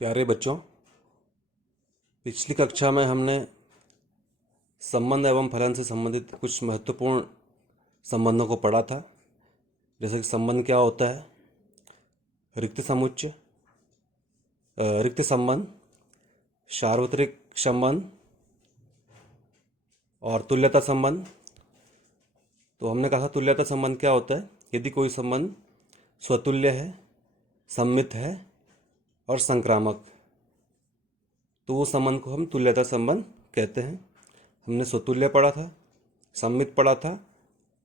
प्यारे बच्चों, पिछली कक्षा में हमने संबंध एवं फलन से संबंधित कुछ महत्वपूर्ण संबंधों को पढ़ा था। जैसे कि संबंध क्या होता है, रिक्त समुच्चय, रिक्त संबंध, सार्वत्रिक संबंध और तुल्यता संबंध। तो हमने कहा तुल्यता संबंध क्या होता है, यदि कोई संबंध स्वतुल्य है, सम्मित है और संक्रामक, तो वो संबंध को हम तुल्यता संबंध कहते हैं। हमने स्वतुल्य पढ़ा था, सम्मित पढ़ा था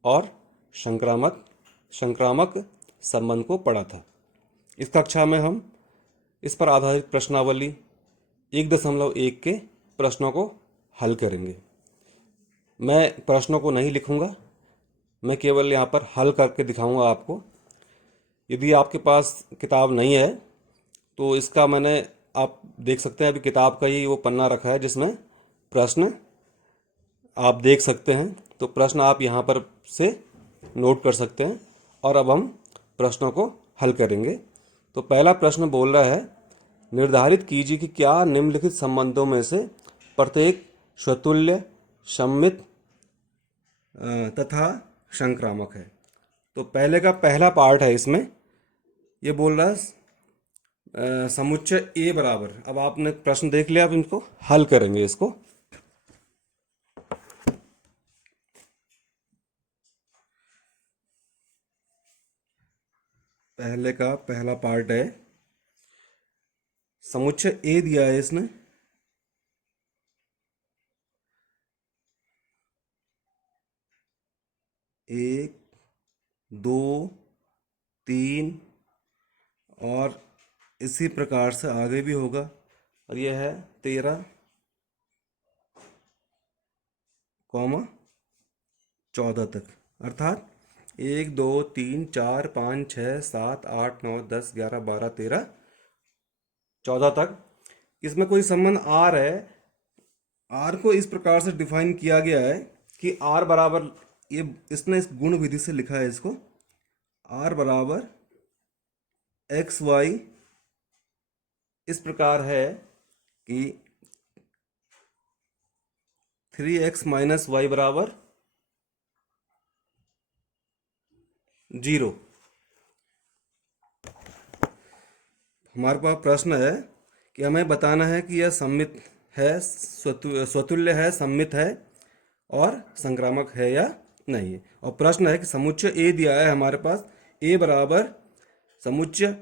और संक्रामक संबंध को पढ़ा था। इस कक्षा में हम इस पर आधारित प्रश्नावली 1.1 के प्रश्नों को हल करेंगे। मैं प्रश्नों को नहीं लिखूंगा, मैं केवल यहाँ पर हल करके दिखाऊंगा आपको। यदि आपके पास किताब नहीं है तो इसका आप देख सकते हैं, अभी किताब का ही वो पन्ना रखा है जिसमें प्रश्न आप देख सकते हैं। तो प्रश्न आप यहाँ पर से नोट कर सकते हैं और अब हम प्रश्नों को हल करेंगे। तो पहला प्रश्न बोल रहा है, निर्धारित कीजिए कि क्या निम्नलिखित संबंधों में से प्रत्येक स्वतुल्य, सम्मित तथा संक्रामक है। तो पहले का पहला पार्ट है, इसमें ये बोल रहा है समुच्चय ए बराबर। अब आपने प्रश्न देख लिया, अब इनको हल करेंगे इसको। पहले का पहला पार्ट है, समुच्चय ए दिया है इसने, एक, दो, तीन और इसी प्रकार से आगे भी होगा। और यह है 13, 14 तक, अर्थात 1, 2, 3, 4, 5, 6, 7, 8, 9, 10, 11, 12, 13, 14 तक। इसमें कोई संबंध आर है। आर को इस प्रकार से डिफाइन किया गया है कि आर बराबर, ये इसने इस गुण विधि से लिखा है इसको, आर बराबर एक्स वाई इस प्रकार है कि 3x माइनस वाई बराबर 0। हमारे पास प्रश्न है कि हमें बताना है कि यह सम्मित है, स्वतुल्य है, सम्मित है और संक्रामक है या नहीं है। और प्रश्न है कि समुच्चय ए दिया है हमारे पास, ए बराबर समुच्चय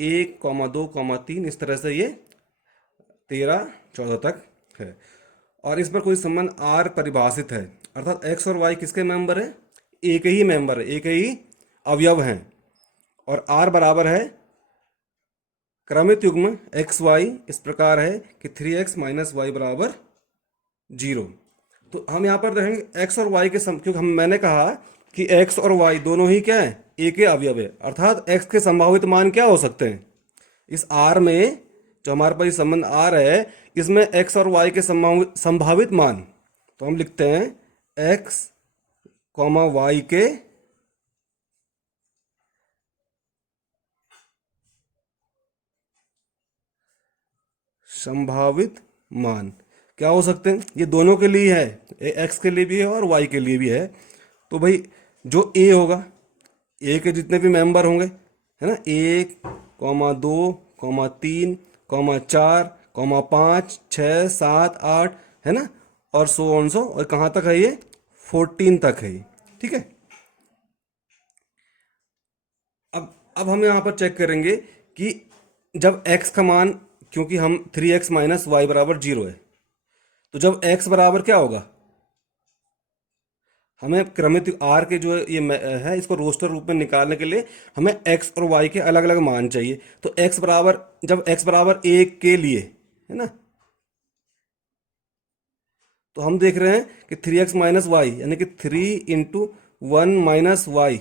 1, 2, 3, इस तरह से ये 13, 14 तक है। और इस पर कोई संबंध आर परिभाषित है, अर्थात एक्स और वाई किसके मेंबर है, एक ही मेंबर है, एक ही अवयव हैं। और आर बराबर है क्रमित युग्म एक्स वाई इस प्रकार है कि 3x माइनस वाई बराबर 0। तो हम यहाँ पर देखेंगे एक्स और वाई के क्योंकि मैंने कहा कि एक्स और वाई दोनों ही क्या है, एक ही अवयव है, अर्थात एक्स के संभावित मान क्या हो सकते हैं। इस आर में जो हमारे पास संबंध आर है, इसमें एक्स और वाई के संभावित मान, तो हम लिखते हैं एक्स कॉमा वाई के संभावित मान क्या हो सकते हैं। ये दोनों के लिए है, एक्स के लिए भी है और वाई के लिए भी है। तो भाई जो ए होगा, ए के जितने भी मेंबर होंगे, है ना, 1, 2, 3, 4, 5, 6, 7, 8, है ना, और सो ऑन सो, और कहाँ तक है ये, 14 तक है ये, ठीक है। अब हम यहाँ पर चेक करेंगे कि जब x का मान, क्योंकि हम 3x माइनस वाई बराबर 0 है, तो जब x बराबर क्या होगा, हमें क्रमित आर के जो ये है, इसको रोस्टर रूप में निकालने के लिए हमें x और y के अलग अलग मान चाहिए। तो x बराबर, जब x बराबर 1 के लिए, है ना, तो हम देख रहे हैं कि 3x माइनस वाई यानी कि 3 इंटू 1 माइनस वाई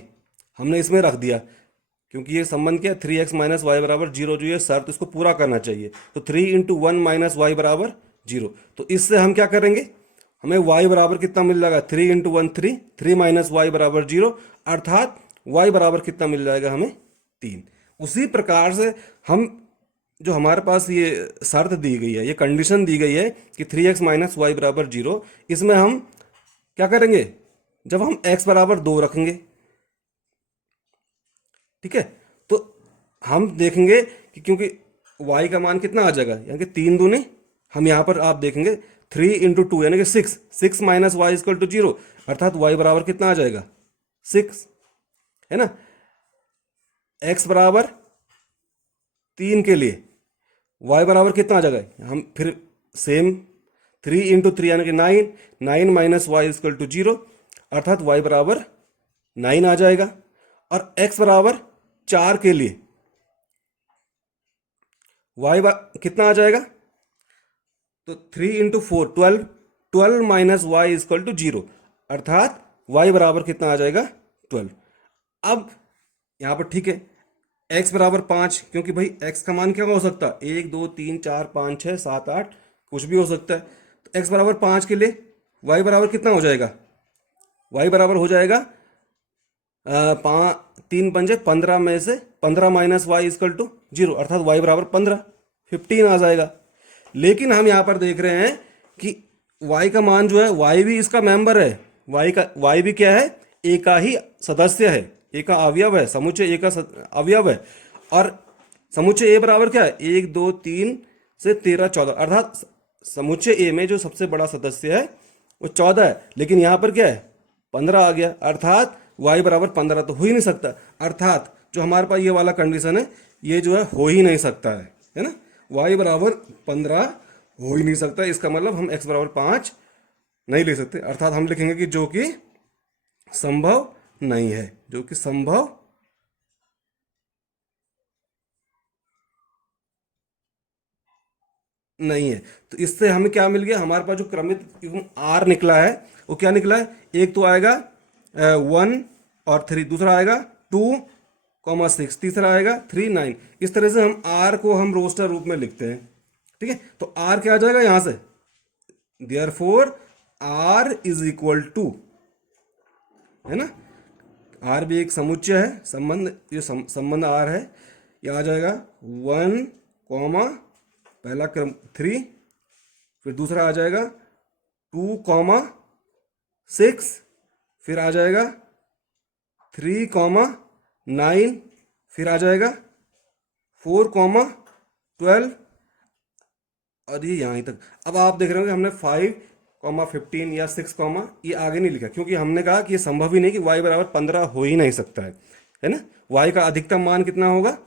हमने इसमें रख दिया, क्योंकि ये संबंध क्या है, 3x माइनस वाई बराबर 0, जो ये शर्त इसको पूरा करना चाहिए। तो 3 इंटू 1 माइनस वाई बराबर 0। तो इससे हम क्या करेंगे, हमें y बराबर कितना मिल जाएगा, 3 इंटू 1 3, 3 माइनस वाई बराबर 0, अर्थात y बराबर कितना मिल जाएगा हमें 3। उसी प्रकार से हम जो हमारे पास ये शर्त दी गई है, ये कंडीशन दी गई है कि 3x माइनस वाई बराबर जीरो, इसमें हम क्या करेंगे, जब हम x बराबर 2 रखेंगे, ठीक है, तो हम देखेंगे कि क्योंकि y का मान कितना आ जाएगा, यानी कि 3 दूनी, हम यहाँ पर आप देखेंगे 3 × 2 यानी कि 6, 6 minus y equal to zero, अर्थात y बराबर कितना आ जाएगा 6, है ना। x बराबर 3 के लिए y बराबर कितना आ जाएगा, हम फिर सेम 3 × 3 यानी कि 9, 9 minus y equal to zero, अर्थात y बराबर 9 आ जाएगा। और x बराबर 4 के लिए कितना आ जाएगा, तो 3 × 4 12, 12 minus y equal to zero, अर्थात y बराबर कितना आ जाएगा 12। अब यहाँ पर ठीक है, x बराबर 5, क्योंकि भाई x का मान क्या हो सकता है, 1 2 3 4 5 6 7 8, कुछ भी हो सकता है। तो x बराबर 5 के लिए y बराबर कितना हो जाएगा, y बराबर हो जाएगा 3 × 5 = 15 में से 15 minus y equal to zero, अर्थात y बराबर 15 आ जाएगा। लेकिन हम यहाँ पर देख रहे हैं कि y का मान जो है, y भी इसका मेंबर है, y भी क्या है, a का ही सदस्य है, a का अवयव है, समुच्चय a का अवयव है। और समुच्चय a बराबर क्या है, 1 2 3 से 13 14, अर्थात समुच्चय a में जो सबसे बड़ा सदस्य है वो 14 है, लेकिन यहाँ पर क्या है 15 आ गया, अर्थात y बराबर 15 तो हो ही नहीं सकता, अर्थात जो हमारे पास ये वाला कंडीशन है ये जो है हो ही नहीं सकता है ना, y बराबर 15 हो ही नहीं सकता। इसका मतलब हम x बराबर 5 नहीं ले सकते, अर्थात हम लिखेंगे कि जो कि संभव नहीं है, जो कि संभव नहीं है। तो इससे हमें क्या मिल गया, हमारे पास जो क्रमित युग्म आर निकला है वो क्या निकला है, एक तो आएगा 1 और 3, दूसरा आएगा 2, 6, तीसरा आएगा 3 9। इस तरह से हम आर को हम रोस्टर रूप में लिखते हैं, ठीक है। तो आर क्या आ जाएगा यहां से, therefore R is equal to, है ना, आर भी एक समुच्चय है, संबंध, ये संबंध आर है, ये आ जाएगा 1, पहला क्रम 3, फिर दूसरा आ जाएगा 2, 6, फिर आ जाएगा 3, 9, फिर आ जाएगा 4, 12, और ये यहाँ तक। अब आप देख रहे हो कि हमने 5, 15 या 6, ये आगे नहीं लिखा, क्योंकि हमने कहा कि ये संभव ही नहीं कि y बराबर 15 हो ही नहीं सकता है ना। y का अधिकतम मान कितना होगा,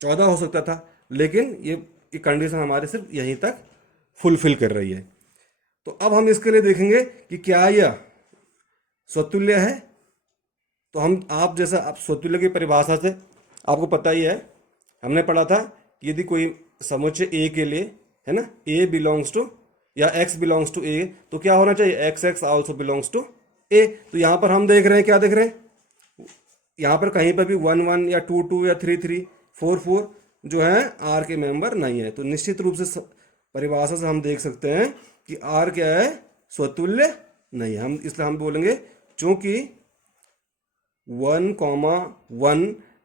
14 हो सकता था, लेकिन ये कंडीशन हमारे सिर्फ यहीं तक फुलफिल कर रही है। तो अब हम इसके लिए देखेंगे कि क्या यह स्वतुल्य है। तो हम, आप जैसा, आप स्वतुल्य की परिभाषा से आपको पता ही है, हमने पढ़ा था कि यदि कोई समुच्चय ए के लिए, है ना, ए बिलोंग्स टू या एक्स बिलोंग्स टू ए, तो क्या होना चाहिए, x x also belongs to A. तो यहाँ पर हम देख रहे हैं, क्या देख रहे हैं, यहाँ पर कहीं पर भी 1 1 या 2 2 या 3 3 4 4 जो है आर के मेंबर नहीं है। तो निश्चित रूप से परिभाषा से हम देख सकते हैं कि आर क्या है, स्वतुल्य नहीं है। हम इसलिए हम बोलेंगे चूंकि 1, 1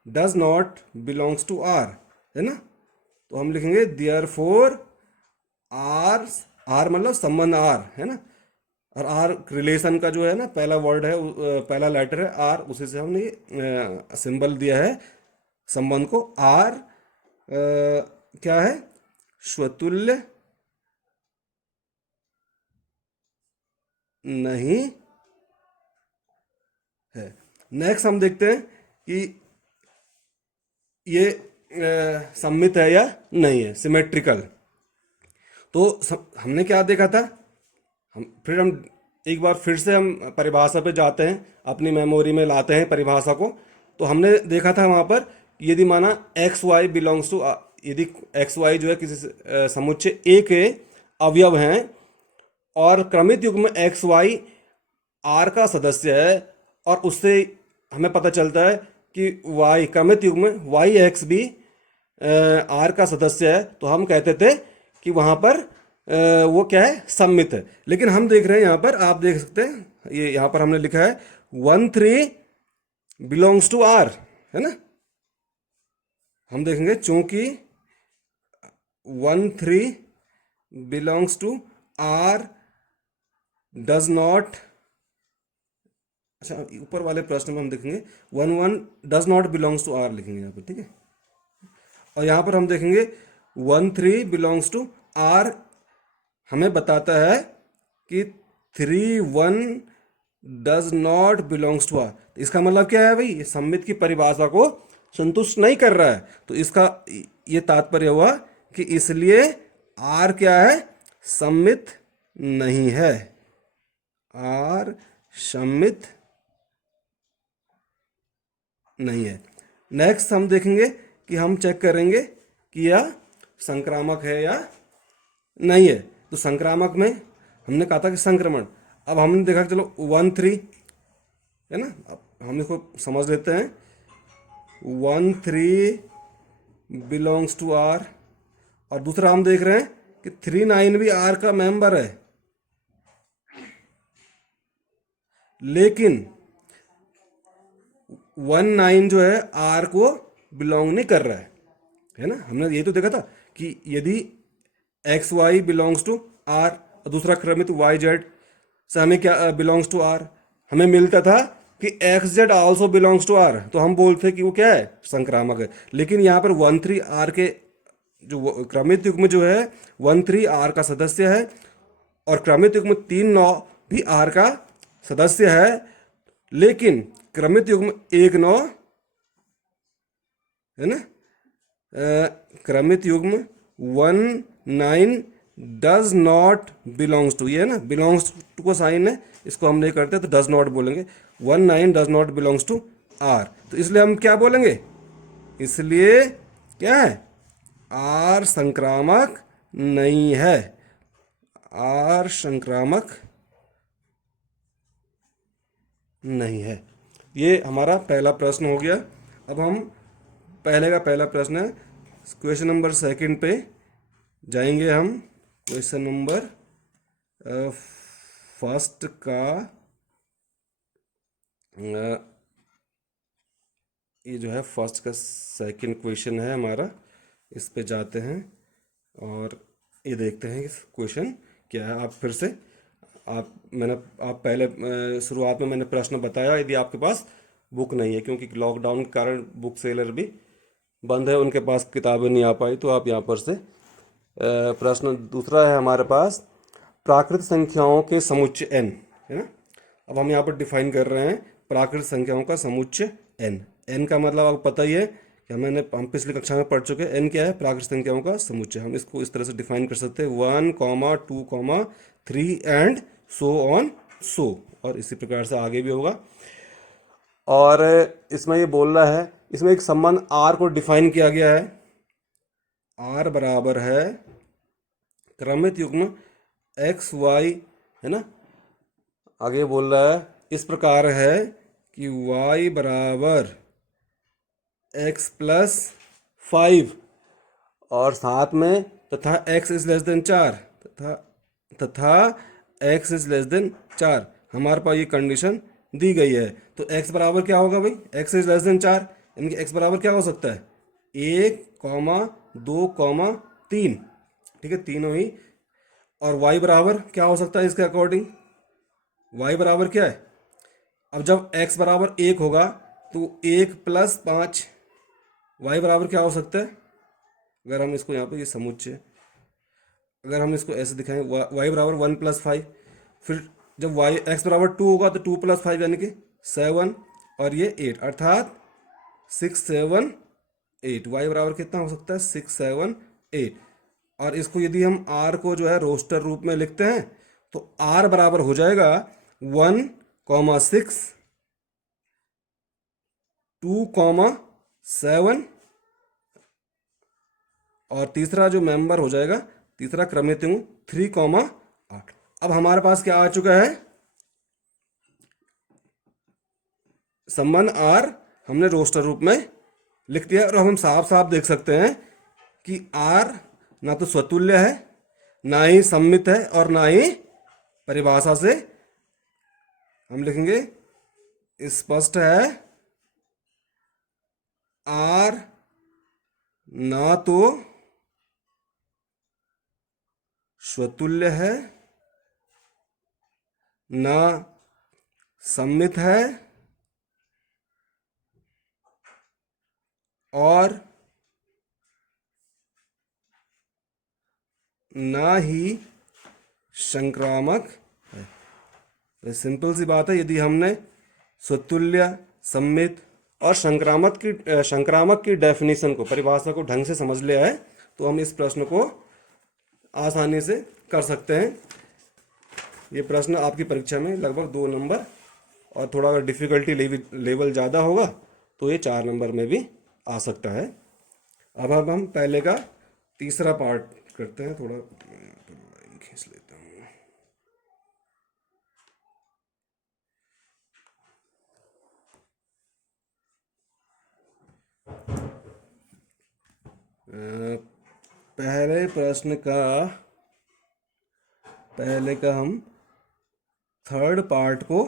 does not belongs to R, है ना, तो हम लिखेंगे देयर फोर आर, आर मतलब संबंध आर, है ना, और आर रिलेशन का जो है ना पहला वर्ड है, पहला लेटर है आर, उसी से हमने सिंबल दिया है संबंध को। आर क्या है, स्वतुल्य नहीं है। नेक्स्ट हम देखते हैं कि ये सममित है या नहीं है, सिमेट्रिकल। तो हमने क्या देखा था, हम एक बार फिर से हम परिभाषा पे जाते हैं, अपनी मेमोरी में लाते हैं परिभाषा को। तो हमने देखा था वहाँ पर यदि माना एक्स वाई बिलोंग्स टू, यदि एक्स वाई जो है किसी समुच्चय ए के अवयव हैं और क्रमित युग्म एक्स वाई आर का सदस्य है, और उससे हमें पता चलता है कि वाई क्रमित युग्म वाई एक्स भी आर का सदस्य है, तो हम कहते थे कि वहाँ पर वो क्या है, सममित है। लेकिन हम देख रहे हैं यहाँ पर, आप देख सकते हैं, ये यहाँ पर हमने लिखा है 1 3 बिलोंग्स टू आर, है ना। हम देखेंगे चूंकि 1 3 belongs to R does not, अच्छा ऊपर वाले प्रश्न में हम देखेंगे 1 1 does not belongs to R लिखेंगे यहाँ पर, ठीक है। और यहाँ पर हम देखेंगे 1 3 बिलोंग्स टू आर, हमें बताता है कि 3 1 does not belongs to R. इसका मतलब क्या है भाई, ये सम्मित की परिभाषा को संतुष्ट नहीं कर रहा है। तो इसका ये तात्पर्य हुआ कि इसलिए आर क्या है, सम्मित नहीं है, आर सम्मित नहीं है। नेक्स्ट हम देखेंगे कि हम चेक करेंगे कि यह संक्रामक है या नहीं है। तो संक्रामक में हमने कहा था कि संक्रमण, अब हमने देखा कि चलो 1 3 है ना, अब हम इसको समझ लेते हैं। 1 3 बिलोंग्स टू आर, और दूसरा हम देख रहे हैं कि 3 9 भी आर का मेंबर है, लेकिन 1 9 जो है आर को बिलोंग नहीं कर रहा है ना। हमने ये तो देखा था कि यदि x y belongs to R, और दूसरा क्रमित वाई जेड से हमें क्या बिलोंग्स टू आर, हमें मिलता था कि x z also belongs to R, तो हम बोलते कि वो क्या है, संक्रामक है। लेकिन यहाँ पर 1 3 आर के जो क्रमित युग्म जो है 1 3 आर का सदस्य है, और क्रमित युग्म 3 9 भी आर का सदस्य है, लेकिन क्रमित युग्म 1 9 है ना, क्रमित युग्म 1 9 डज नॉट बिलोंग्स टू, ये है ना, बिलोंग्स टू को साइन है, इसको हम नहीं करते तो डज नॉट बोलेंगे। 1 9 does not belongs to R, तो इसलिए हम क्या बोलेंगे, इसलिए क्या है, आर संक्रामक नहीं है, आर संक्रामक नहीं है। ये हमारा पहला प्रश्न हो गया। अब हम पहले का पहला प्रश्न है, क्वेश्चन नंबर सेकंड पे जाएंगे हम। क्वेश्चन नंबर फर्स्ट का ये जो है फर्स्ट का सेकंड क्वेश्चन है हमारा, इस पे जाते हैं और ये देखते हैं इस क्वेश्चन क्या है। आप फिर से आप पहले शुरुआत में मैंने प्रश्न बताया, यदि आपके पास बुक नहीं है, क्योंकि लॉकडाउन के कारण बुक सेलर भी बंद है, उनके पास किताबें नहीं आ पाई, तो आप यहाँ पर से प्रश्न दूसरा है हमारे पास, प्राकृत संख्याओं के समुच्चय n, है ना। अब हम यहाँ पर डिफाइन कर रहे हैं प्राकृत संख्याओं का समुच्चय n। n का मतलब आपको पता ही है कि हम पिछली कक्षा में पढ़ चुके हैं। n क्या है, प्राकृत संख्याओं का समुच्चय। हम इसको इस तरह से डिफाइन कर सकते हैं 1 2 3 एंड सो ऑन सो, और इसी प्रकार से आगे भी होगा। और इसमें ये बोल रहा है, इसमें एक संबंध r को डिफाइन किया गया है, r बराबर है क्रमित युग्म एक्स वाई, है ना। आगे बोल रहा है इस प्रकार है कि y बराबर x प्लस 5, और साथ में तथा x इज लेस देन 4, तथा x इज लेस देन 4, हमारे पास ये कंडीशन दी गई है। तो x बराबर क्या होगा भाई, x इज लेस देन 4, यानी कि x बराबर क्या हो सकता है, 1 2 3, ठीक है, तीनों ही। और y बराबर क्या हो सकता है इसके अकॉर्डिंग, y बराबर क्या है, अब जब x बराबर 1 होगा तो 1 प्लस 5, y बराबर क्या हो सकता है, अगर हम इसको यहाँ पे ये समुच्चय, अगर हम इसको ऐसे दिखाएं y बराबर 1 प्लस 5, फिर जब y x बराबर 2 होगा तो 2 प्लस 5 यानी कि 7, और ये 8, अर्थात 6 7 8, y बराबर कितना हो सकता है, 6 7 8। और इसको यदि हम r को जो है रोस्टर रूप में लिखते हैं तो r बराबर हो जाएगा 1 6 2 7, और तीसरा जो मेंबर हो जाएगा, तीसरा क्रमित 3 8। अब हमारे पास क्या आ चुका है, संबंध r हमने रोस्टर रूप में लिख दिया, और हम साफ साफ देख सकते हैं कि r ना तो स्वतुल्य है, ना ही सम्मित है, और ना ही परिभाषा से हम लिखेंगे स्पष्ट है, r ना तो स्वतुल्य है, ना सममित है, और ना ही संक्रामक है। तो सिंपल सी बात है, यदि हमने स्वतुल्य, सम्मित और संक्रामक की डेफिनेशन को, परिभाषा को ढंग से समझ लिया है, तो हम इस प्रश्न को आसानी से कर सकते हैं। ये प्रश्न आपकी परीक्षा में लगभग 2 नंबर, और थोड़ा अगर डिफ़िकल्टी लेवल ज़्यादा होगा तो ये 4 नंबर में भी आ सकता है। अब हम पहले का तीसरा पार्ट करते हैं। थोड़ा लाइन खींच लेता हूँ। पहले प्रश्न का पहले का हम थर्ड पार्ट को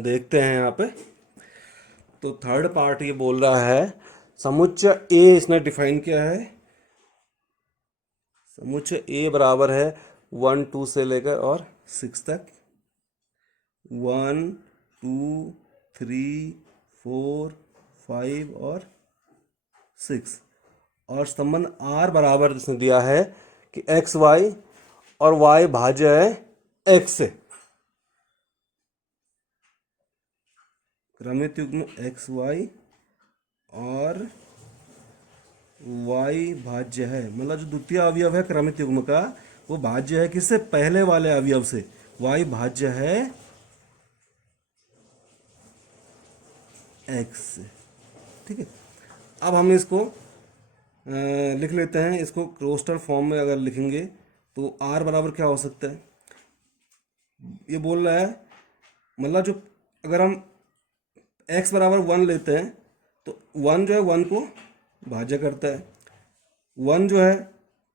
देखते हैं यहाँ पे। तो थर्ड पार्ट ये बोल रहा है, समुच्चय ए इसने डिफाइन किया है। समुच्चय ए बराबर है 1 2 से लेकर और 6 तक। 1 2 3 4 5 और 6। और संबंध आर बराबर इसने दिया है कि एक्स वाई और वाई भाज्य है एक्स से। क्रमित युग्म एक्स वाई और वाई भाज्य है, मतलब जो द्वितीय अवयव है क्रमित युग्म का, वो भाज्य है किससे? पहले वाले अवयव से। वाई भाज्य है एक्स से। ठीक है, अब हम इसको लिख लेते हैं। इसको रोस्टर फॉर्म में अगर लिखेंगे तो आर बराबर क्या हो सकता है? ये बोल रहा है, मतलब जो अगर हम x बराबर 1 लेते हैं तो 1 जो है 1 को भाज्य करता है, 1 जो है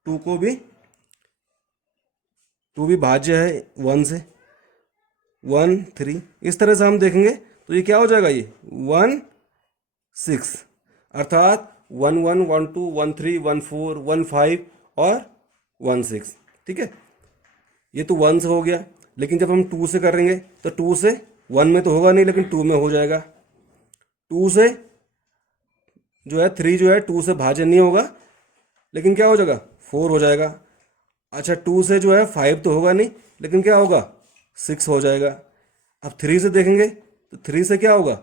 2 को भी, 2 भी भाज्य है 1 से, 1 3। इस तरह से हम देखेंगे तो ये क्या हो जाएगा, ये 1 6, अर्थात 1 1 1 2 1 3 1 4 1 5 और 1 6। ठीक है, ये तो 1 से हो गया। लेकिन जब हम 2 से करेंगे तो 2 से 1 में तो होगा नहीं, लेकिन 2 में हो जाएगा। 2 से जो है 3 जो है 2 से भाज्य नहीं होगा, लेकिन क्या हो जाएगा, 4 हो जाएगा। अच्छा, 2 से जो है 5 तो होगा नहीं, लेकिन क्या होगा, 6 हो जाएगा। अब 3 से देखेंगे तो 3 से क्या होगा,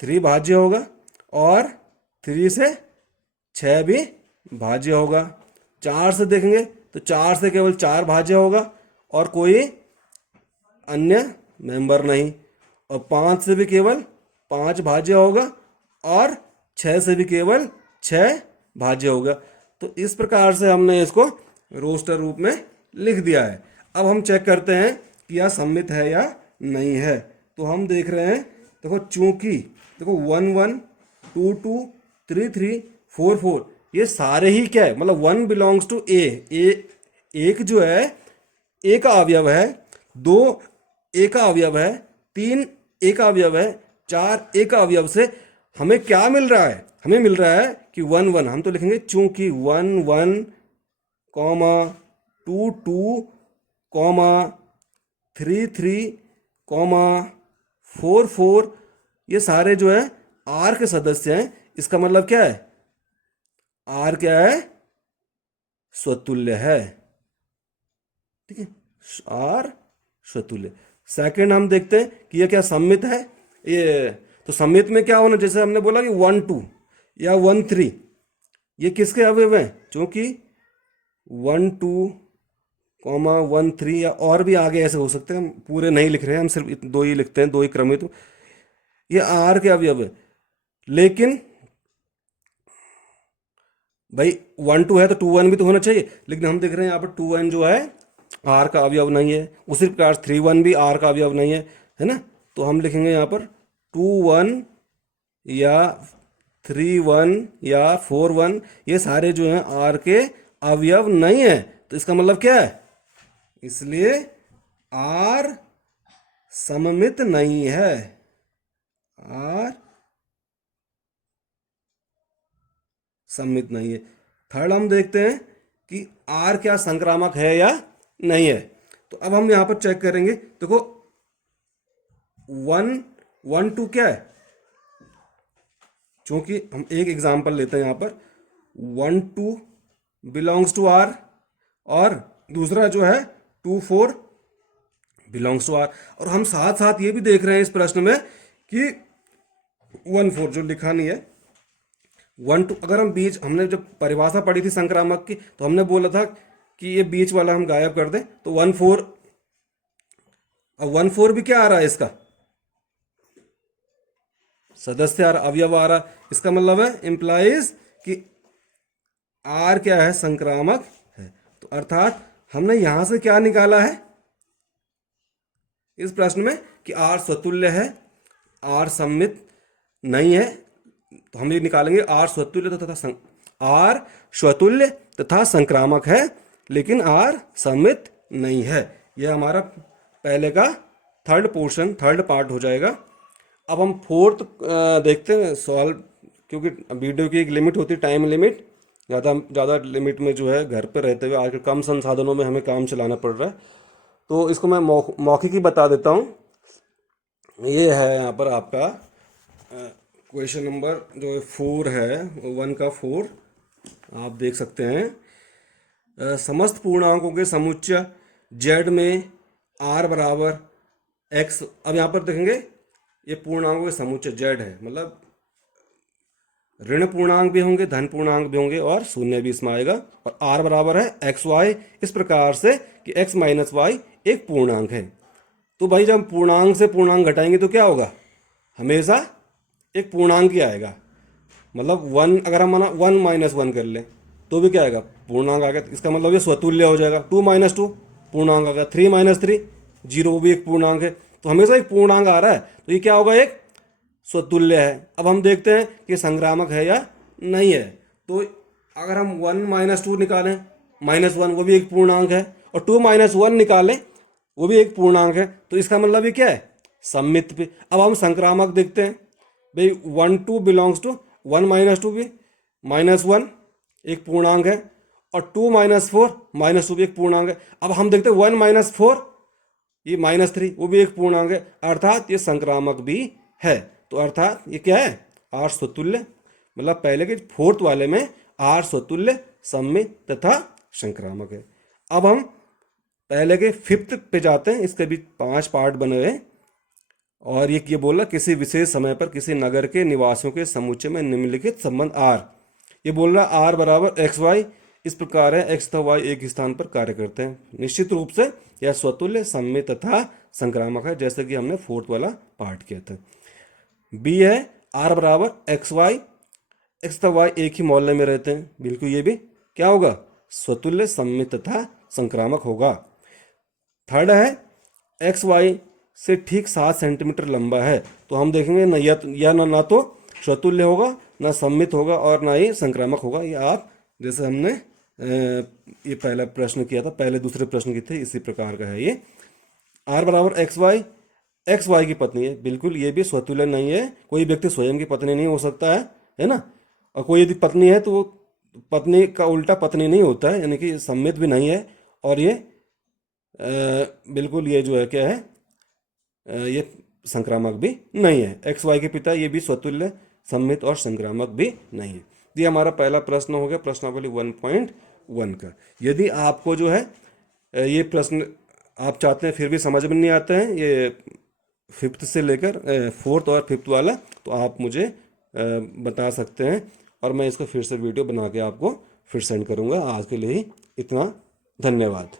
3 भाज्य होगा, और 3 से 6 भी भाज्य होगा। 4 से देखेंगे तो 4 से केवल 4 भाज्य होगा और कोई अन्य मेंबर नहीं। और 5 से भी केवल 5 भाज्य होगा और 6 से भी केवल 6 भाज्य होगा। तो इस प्रकार से हमने इसको रोस्टर रूप में लिख दिया है। अब हम चेक करते हैं कि यह सम्मित है या नहीं है। तो हम देख रहे हैं, देखो चूंकि देखो 1 1 2 2 3 3 4 4 ये सारे ही क्या है, मतलब 1 बिलोंग्स टू ए। एक जो है ए का अवयव है, 2 ए का अवयव है, 3 ए का अवयव है, 4 ए का अवयव से हमें क्या मिल रहा है, हमें मिल रहा है कि 1 1। हम तो लिखेंगे चूंकि 1 1 कॉमा 2 2 कॉमा 3 3 कॉमा 4 4 ये सारे जो है आर के सदस्य हैं। इसका मतलब क्या है, आर क्या है, स्वतुल्य है। ठीक है, आर स्वतुल्य। सेकंड हम देखते हैं कि यह क्या सम्मित है। ये तो सम्मित में क्या होना, जैसे हमने बोला कि 1 2 या 1 3 ये किसके अवयव हैं, क्योंकि 1 2 कॉमा 1 3 या और भी आगे ऐसे हो सकते हैं, हम पूरे नहीं लिख रहे हैं, हम सिर्फ 2 ही लिखते हैं, 2 ही क्रमित। ये आर के अवयव है। लेकिन भाई 1 2 है तो 2 1 भी तो होना चाहिए, लेकिन हम देख रहे हैं यहाँ पर 2 1 जो है आर का अवयव नहीं है। उसी प्रकार 3 1 भी आर का अवयव नहीं है ना। तो हम लिखेंगे यहाँ पर 2 1 या 3 1 या 4 1 ये सारे जो हैं आर के अवयव नहीं है। तो इसका मतलब क्या है, इसलिए आर सममित नहीं है। आर सममित नहीं है। थर्ड हम देखते हैं कि आर क्या संक्रामक है या नहीं है। तो अब हम यहाँ पर चेक करेंगे। देखो 1 1 2 क्या है, चूंकि हम एक एग्जांपल लेते हैं यहाँ पर 1 2 बिलोंग्स टू आर, और दूसरा जो है 2 4 बिलोंग्स टू आर। और हम साथ साथ ये भी देख रहे हैं इस प्रश्न में कि 1 4 जो लिखा नहीं है 1 2, अगर हम बीच, हमने जब परिभाषा पढ़ी थी संक्रामक की तो हमने बोला था कि ये बीच वाला हम गायब कर दें, तो 1 4, अब 1 4 भी क्या आ रहा है, इसका सदस्य आ रहा, अवयव आ रहा। इसका मतलब है इंप्लाइज कि आर क्या है, संक्रामक है। तो अर्थात हमने यहां से क्या निकाला है इस प्रश्न में कि आर स्वतुल्य है, आर सम्मित नहीं है। तो हम ये निकालेंगे आर स्वतुल्य तथा आर स्वतुल्य तथा संक्रामक है, लेकिन आर सम्मित नहीं है। यह हमारा पहले का थर्ड पोर्शन, थर्ड पार्ट हो जाएगा। अब हम फोर्थ देखते हैं सॉल्व, क्योंकि वीडियो की एक लिमिट होती है, टाइम लिमिट। ज़्यादा लिमिट में जो है घर पे रहते हुए आजकल कम संसाधनों में हमें काम चलाना पड़ रहा है, तो इसको मैं मौखिक ही बता देता हूँ। ये है यहाँ पर आपका क्वेश्चन नंबर जो 4 है, 1 का 4 आप देख सकते हैं। समस्त पूर्णांकों के समुच्चय z में r बराबर x। अब यहाँ पर देखेंगे ये पूर्णांकों के समुच्चय z है, मतलब ऋण पूर्णांक भी होंगे, धन पूर्णांक भी होंगे और शून्य भी इसमें आएगा। और r बराबर है एक्स वाई, इस प्रकार से कि x माइनस वाई एक पूर्णांक है। तो भाई जब पूर्णांक से पूर्णांक घटाएंगे तो क्या होगा, हमेशा एक पूर्णांक ही आएगा। मतलब 1, अगर हम 1 - 1 कर लें तो भी क्या आएगा, पूर्णांक आ गया। इसका मतलब ये स्वतुल्य हो जाएगा। 2 - 2 पूर्णांक आ गया, 3 - 3 0, वो भी एक पूर्णांक है। तो हमेशा एक पूर्णांक आ रहा है, तो ये क्या होगा, एक स्वतुल्य है। अब हम देखते हैं कि संक्रामक है या नहीं है। तो अगर हम 1 - 2 निकालें, -1, वो भी एक पूर्णांक है, और 2 - 1 निकालें, वो भी एक पूर्णांक है। तो इसका मतलब ये क्या है, सम्मित भी। अब हम संक्रामक देखते हैं भाई, 1 2 बिलोंग्स टू 1 - 2 भी -1 एक पूर्णांक है, और 2 - 4 -2 भी एक पूर्णांक है। अब हम देखते हैं 1 - 4 ये -3, वो भी एक पूर्णांक है, अर्थात ये संक्रामक भी है। तो अर्थात ये क्या है, आर स्वतुल्य। मतलब पहले के फोर्थ वाले में आर स्वतुल्य, सम्मित तथा संक्रामक है। अब हम पहले के फिफ्थ पे जाते हैं। इसके भी 5 पार्ट बने हुए हैं, और ये बोला किसी विशेष समय पर किसी नगर के निवासियों के समुच्चय में निम्नलिखित संबंध आर। ये बोल रहा आर बराबर एक्स वाई इस प्रकार है, एक्स तथा वाई एक स्थान पर कार्य करते हैं। निश्चित रूप से यह स्वतुल्य, सम्मित तथा संक्रामक है, जैसे कि हमने फोर्थ वाला पार्ट किया था। बी है आर बराबर एक्स वाई, एक्स तथा वाई एक ही मोहल्ले में रहते हैं, बिल्कुल ये भी क्या होगा, स्वतुल्य, सम्मित तथा संक्रामक होगा। थर्ड है एक्स वाई से ठीक 7 सेंटीमीटर लंबा है। तो हम देखेंगे न या ना तो स्वतुल्य होगा, ना सम्मित होगा, और ना ही संक्रामक होगा। ये आप जैसे हमने ये पहला प्रश्न किया था, पहले दूसरे प्रश्न की थे, इसी प्रकार का है ये। आर बराबर एक्स वाई की पत्नी है, बिल्कुल ये भी स्वतुल्य नहीं है। कोई व्यक्ति स्वयं की पत्नी नहीं हो सकता है ना। और कोई यदि पत्नी है तो वो पत्नी का उल्टा पत्नी नहीं होता है, यानी कि सम्मित भी नहीं है। और ये बिल्कुल ये जो है क्या है, ये संक्रामक भी नहीं है। एक्स वाई के पिता ये भी स्वतुल्य, सम्मित और संक्रामक भी नहीं है। ये हमारा पहला प्रश्न हो गया, प्रश्नावली 1.1 का। यदि आपको जो है ये प्रश्न आप चाहते हैं फिर भी समझ में नहीं आते हैं, ये फिफ्थ से लेकर फोर्थ और फिफ्थ वाला, तो आप मुझे बता सकते हैं, और मैं इसको फिर से वीडियो बना के आपको फिर सेंड करूँगा। आज के लिए ही इतना, धन्यवाद।